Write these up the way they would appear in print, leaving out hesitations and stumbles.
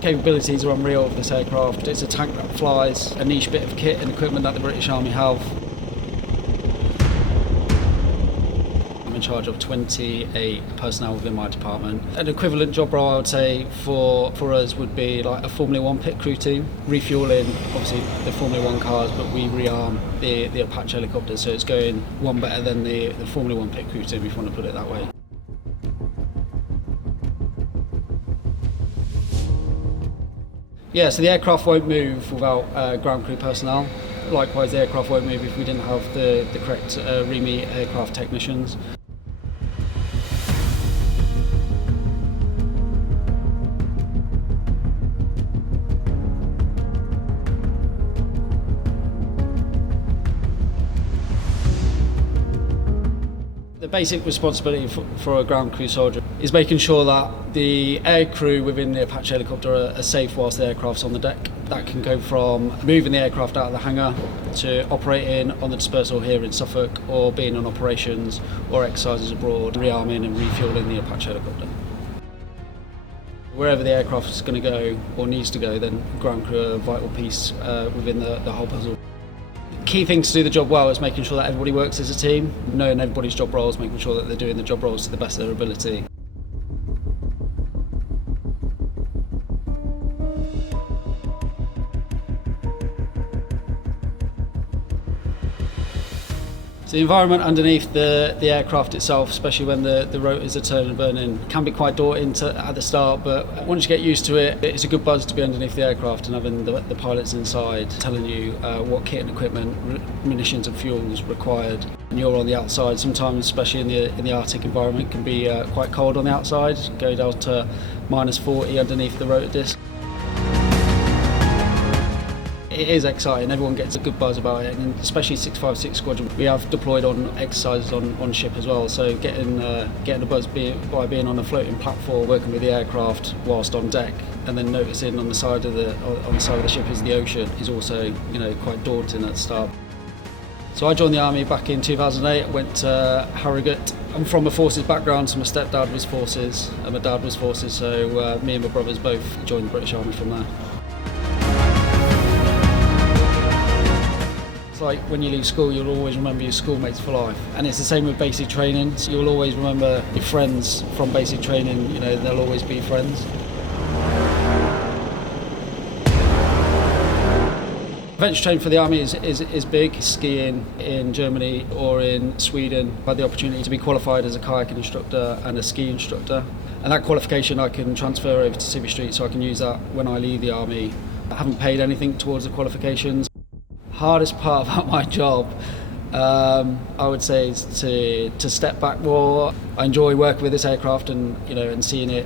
Capabilities are unreal of this aircraft. It's a tank that flies, a niche bit of kit and equipment that the British Army have. I'm in charge of 28 personnel within my department. An equivalent job role, I would say, for us would be like a Formula One pit crew team, refuelling obviously the Formula One cars, but we rearm the Apache helicopter, so it's going one better than the Formula One pit crew team, if you want to put it that way. Yeah, so the aircraft won't move without ground crew personnel. Likewise, the aircraft won't move if we didn't have the correct REME aircraft technicians. The basic responsibility for a ground crew soldier is making sure that the air crew within the Apache helicopter are safe whilst the aircraft's on the deck. That can go from moving the aircraft out of the hangar to operating on the dispersal here in Suffolk, or being on operations or exercises abroad, rearming and refuelling the Apache helicopter. Wherever the aircraft is going to go or needs to go, then ground crew are a vital piece within the whole puzzle. Key thing to do the job well is making sure that everybody works as a team, knowing everybody's job roles, making sure that they're doing the job roles to the best of their ability. So the environment underneath the aircraft itself, especially when the rotors are turning and burning, can be quite daunting at the start, but once you get used to it, it's a good buzz to be underneath the aircraft and having the pilots inside telling you what kit and equipment, munitions and fuel is required. And you're on the outside. Sometimes, especially in the Arctic environment, it can be quite cold on the outside, go down to -40 underneath the rotor disc. It is exciting, everyone gets a good buzz about it, and especially 656 Squadron. We have deployed on exercises on ship as well, so getting a buzz by being on a floating platform, working with the aircraft whilst on deck, and then noticing on the side of the ship is the ocean, is also quite daunting at the start. So I joined the army back in 2008, went to Harrogate. I'm from a forces background, so my stepdad was forces and my dad was forces, so me and my brothers both joined the British Army from there. Like when you leave school, you'll always remember your schoolmates for life, and it's the same with basic training. So you'll always remember your friends from basic training. They'll always be friends. Adventure training for the army is big. Skiing in Germany or in Sweden, I had the opportunity to be qualified as a kayaking instructor and a ski instructor, and that qualification I can transfer over to Civvy Street, so I can use that when I leave the army. I haven't paid anything towards the qualifications. Hardest part about my job, I would say, is to step back more. I enjoy working with this aircraft and seeing it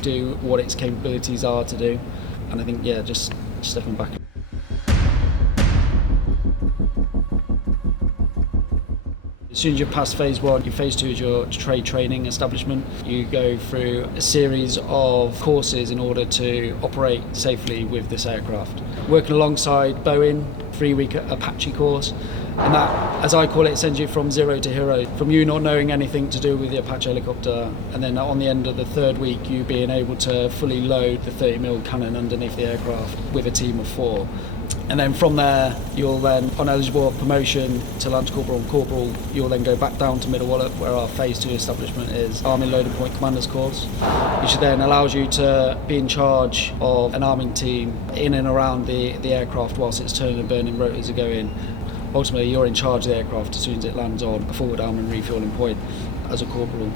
do what its capabilities are to do, and I think just stepping back. As soon as you're past phase 1, your phase 2 is your trade training establishment. You go through a series of courses in order to operate safely with this aircraft. Working alongside Boeing, 3-week Apache course, and that, as I call it, sends you from zero to hero. From you not knowing anything to do with the Apache helicopter, and then on the end of the 3rd week, you being able to fully load the 30mm cannon underneath the aircraft with a team of 4. And then from there, you'll then, on eligible promotion to Lance Corporal and Corporal, you'll then go back down to Middle Wallop, where our phase 2 establishment is, Army Loading Point Commander's course, which then allows you to be in charge of an arming team in and around the aircraft whilst it's turning and burning rotors are going. Ultimately, you're in charge of the aircraft as soon as it lands on a forward arm and refueling point as a corporal.